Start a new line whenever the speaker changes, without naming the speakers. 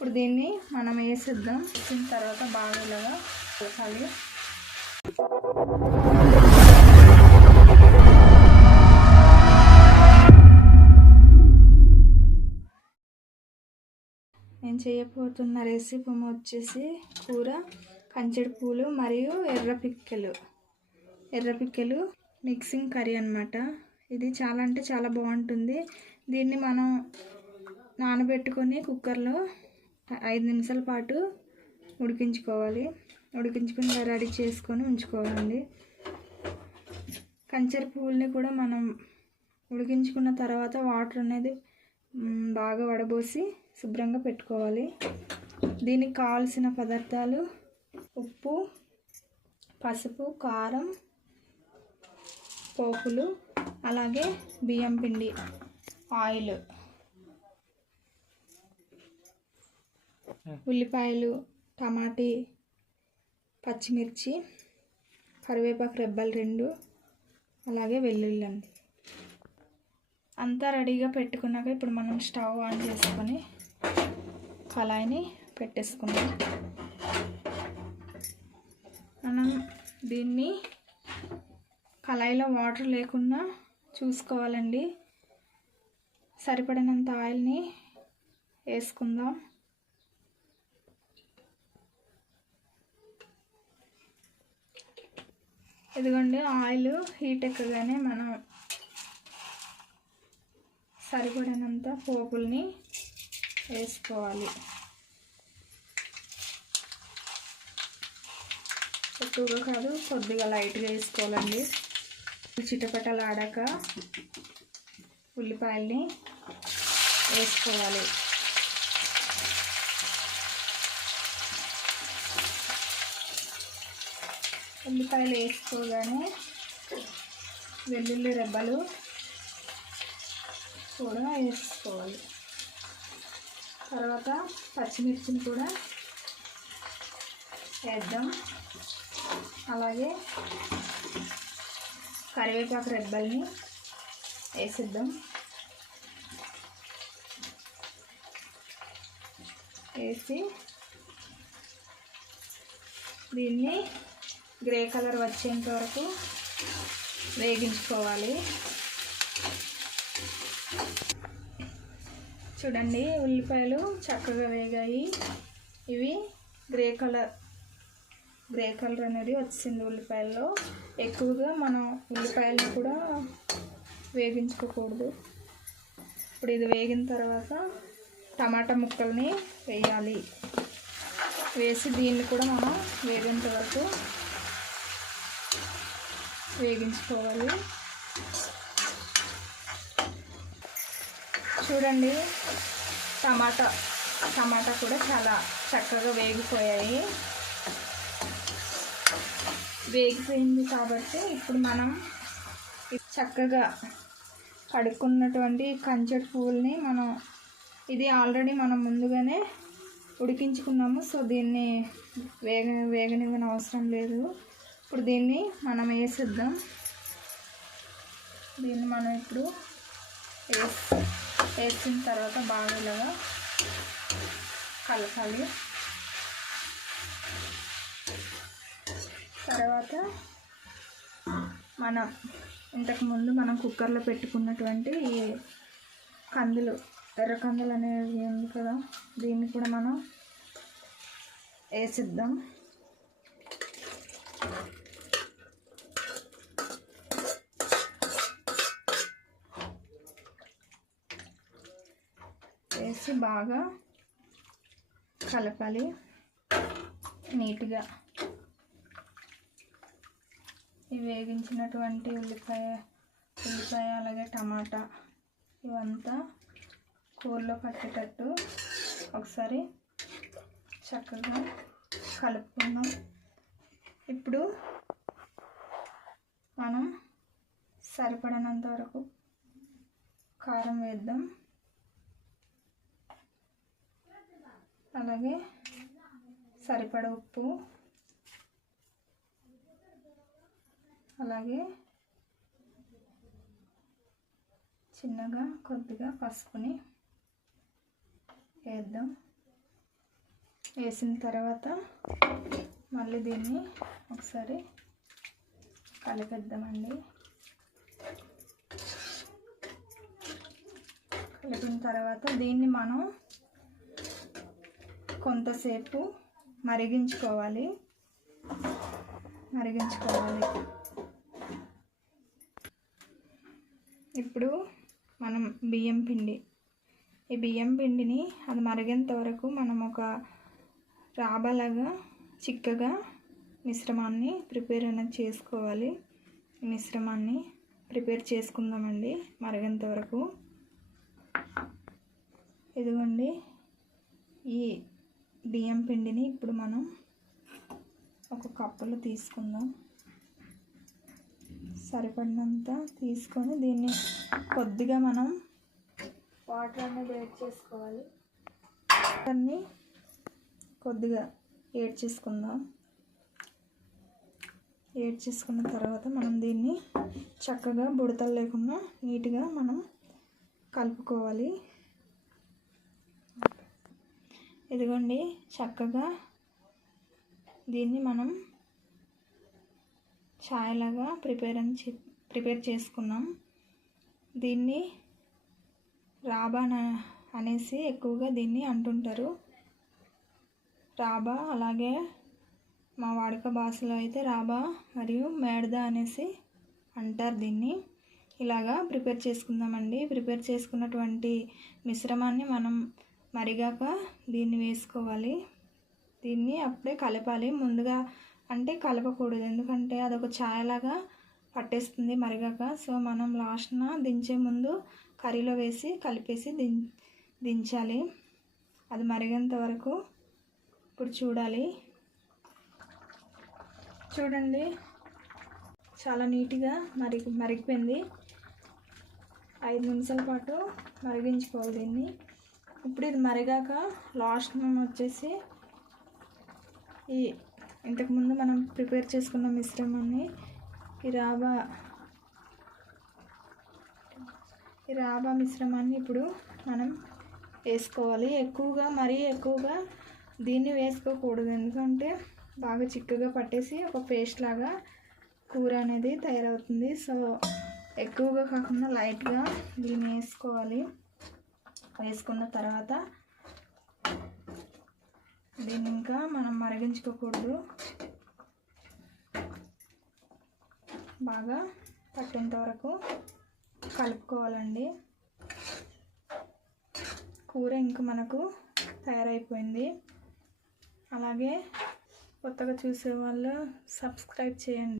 ఇప్పుడు దీన్ని మనం వేసిద్దాం. వేసిన తర్వాత బాగా ఇలాగా కలపాలి. నేను చేయబోతున్న రెసిపీ వచ్చేసి కూర కంచెడు పూలు మరియు ఎర్ర పిక్కెలు. ఎర్ర పిక్కెలు మిక్సింగ్ కర్రీ అనమాట ఇది చాలా అంటే చాలా బాగుంటుంది. దీన్ని మనం నానబెట్టుకొని కుక్కర్లో ఐదు నిమిషాల పాటు ఉడికించుకోవాలి. ఉడికించుకుని రెడీ చేసుకొని ఉంచుకోవాలండి. కంచెర పువ్వుల్ని కూడా మనం ఉడికించుకున్న తర్వాత వాటర్ అనేది బాగా వడబోసి శుభ్రంగా పెట్టుకోవాలి. దీనికి కావాల్సిన పదార్థాలు ఉప్పు పసుపు కారం పోపులు అలాగే బియ్యం పిండి ఆయిల్. ఉల్లిపాయలు టమాటీ పచ్చిమిర్చి కరివేపాకు రెబ్బలు రెండు అలాగే వెల్లుల్లి అండి. అంతా రెడీగా పెట్టుకున్నాక ఇప్పుడు మనం స్టవ్ ఆన్ చేసుకొని కళాయిని పెట్టేసుకుందాం. మనం దీన్ని కళాయిలో వాటర్ లేకుండా చూసుకోవాలండి. సరిపడినంత ఆయిల్ని వేసుకుందాం. ఇదిగోండి ఆయిల్ హీట్ ఎక్కగానే మనం సరిపడినంత పోపుల్ని వేసుకోవాలి. ఎక్కువగా కాదు కొద్దిగా లైట్గా వేసుకోవాలండి. చిటపటలు ఆడాక ఉల్లిపాయల్ని వేసుకోవాలి. ఉల్లిపాయలు వేసుకోగానే వెల్లుల్లి రెబ్బలు కూడా వేసుకోవాలి. తర్వాత పచ్చిమిర్చిని కూడా వేద్దాం. అలాగే కరివేపాకు రెబ్బల్ని వేసిద్దాం. వేసి దీన్ని గ్రే కలర్ వచ్చేంత వరకు వేగించుకోవాలి. చూడండి ఉల్లిపాయలు చక్కగా వేగాయి. ఇవి గ్రే కలర్ గ్రే కలర్ అనేది వచ్చింది ఉల్లిపాయల్లో. ఎక్కువగా మనం ఉల్లిపాయలను కూడా వేగించుకోకూడదు. ఇప్పుడు ఇది వేగిన తర్వాత టమాటా ముక్కల్ని వేయాలి. వేసి దీన్ని కూడా మనం వేగేంత వరకు వేగించుకోవాలి. చూడండి టమాటా టమాటా కూడా చాలా చక్కగా వేగిపోయాయి. వేగిపోయింది కాబట్టి ఇప్పుడు మనం చక్కగా కడుక్కున్నటువంటి కంచెడు పువ్వుల్ని మనం ఇది ఆల్రెడీ మనం ముందుగానే ఉడికించుకున్నాము సో దీన్ని వేగ వేగనివ్వని అవసరం లేదు. ఇప్పుడు దీన్ని మనం వేసిద్దాం. దీన్ని మనం ఇప్పుడు వేసి వేసిన తర్వాత బాగా ఇలాగా కలపాలి. తర్వాత మనం ఇంతకుముందు మనం కుక్కర్లో పెట్టుకున్నటువంటి ఈ కందులు ఎర్ర కందులు అనేవి ఉంది కదా దీన్ని కూడా మనం వేసిద్దాం. వేసి బాగా కలపాలి నీట్గా. ఈ వేగించినటువంటి ఉల్లిపాయ ఉల్లిపాయ అలాగే టమాటా ఇవంతా కూరలో పట్టేటట్టు ఒకసారి చక్కగా కలుపుకుందాం. ఇప్పుడు మనం సరిపడనంత వరకు కారం వేద్దాం. అలాగే సరిపడ ఉప్పు అలాగే చిన్నగా కొద్దిగా పసుపుని వేద్దాం. వేసిన తర్వాత మళ్ళీ దీన్ని ఒకసారి కలిపేద్దామండి. కలిపిన తర్వాత దీన్ని మనం కొంతసేపు మరిగించుకోవాలి. మరిగించుకోవాలి. ఇప్పుడు మనం బియ్యం పిండి. ఈ బియ్యం పిండిని అది మరిగేంత వరకు మనం ఒక రాబలాగా చిక్కగా మిశ్రమాన్ని ప్రిపేర్ అనేది చేసుకోవాలి. మిశ్రమాన్ని ప్రిపేర్ చేసుకుందామండి మరిగేంత వరకు. ఇదిగోండి. ఈ బియ్యం పిండిని ఇప్పుడు మనం ఒక కప్పులో తీసుకుందాం. సరిపడినంత తీసుకొని దీన్ని కొద్దిగా మనం వాటర్ అనేది యాడ్ చేసుకోవాలి. వాటర్ని కొద్దిగా యాడ్ చేసుకుందాం. యాడ్ చేసుకున్న తర్వాత మనం దీన్ని చక్కగా బుడతలు లేకుండా నీట్గా మనం కలుపుకోవాలి. ఇదిగోండి చక్కగా దీన్ని మనం ఛాయ్ లాగా ప్రిపేర్ అని చెప్ ప్రిపేర్ చేసుకున్నాం. దీన్ని రాబా అనేసి ఎక్కువగా దీన్ని అంటుంటారు. రాబా అలాగే మా వాడుక భాషలో అయితే రాబా మరియు మేడద అనేసి అంటారు దీన్ని. ఇలాగా ప్రిపేర్ చేసుకుందామండి. ప్రిపేర్ చేసుకున్నటువంటి మిశ్రమాన్ని మనం మరిగాక దీన్ని వేసుకోవాలి. దీన్ని అప్పుడే కలపాలి. ముందుగా అంటే కలపకూడదు. ఎందుకంటే అదొక ఛాయలాగా పట్టేస్తుంది మరిగాక. సో మనం లాస్ట్న దించే ముందు కర్రీలో వేసి కలిపేసి దిం దించాలి. అది మరిగేంత వరకు ఇప్పుడు చూడాలి. చూడండి. చాలా నీట్గా మరిగి మరిగిపోయింది. ఐదు నిమిషాల పాటు మరిగించుకోవాలి దీన్ని. ఇప్పుడు ఇది మరిగాక లాస్ట్ మనం వచ్చేసి ఈ ఇంతకుముందు మనం ప్రిపేర్ చేసుకున్న మిశ్రమాన్ని ఈ రాబా ఈ రాబా మిశ్రమాన్ని ఇప్పుడు మనం వేసుకోవాలి. ఎక్కువగా మరీ ఎక్కువగా దీన్ని వేసుకోకూడదు. ఎందుకంటే బాగా చిక్కగా పట్టేసి ఒక పేస్ట్ లాగా కూర అనేది తయారవుతుంది. సో ఎక్కువగా కాకుండా లైట్గా దీన్ని వేసుకోవాలి. వేసుకున్న తర్వాత దీన్ని ఇంకా మనం మరిగించుకోకూడదు. బాగా పట్టేంత వరకు కలుపుకోవాలండి. కూర ఇంకా మనకు తయారైపోయింది. అలాగే కొత్తగా చూసే వాళ్ళు సబ్స్క్రైబ్ చేయండి.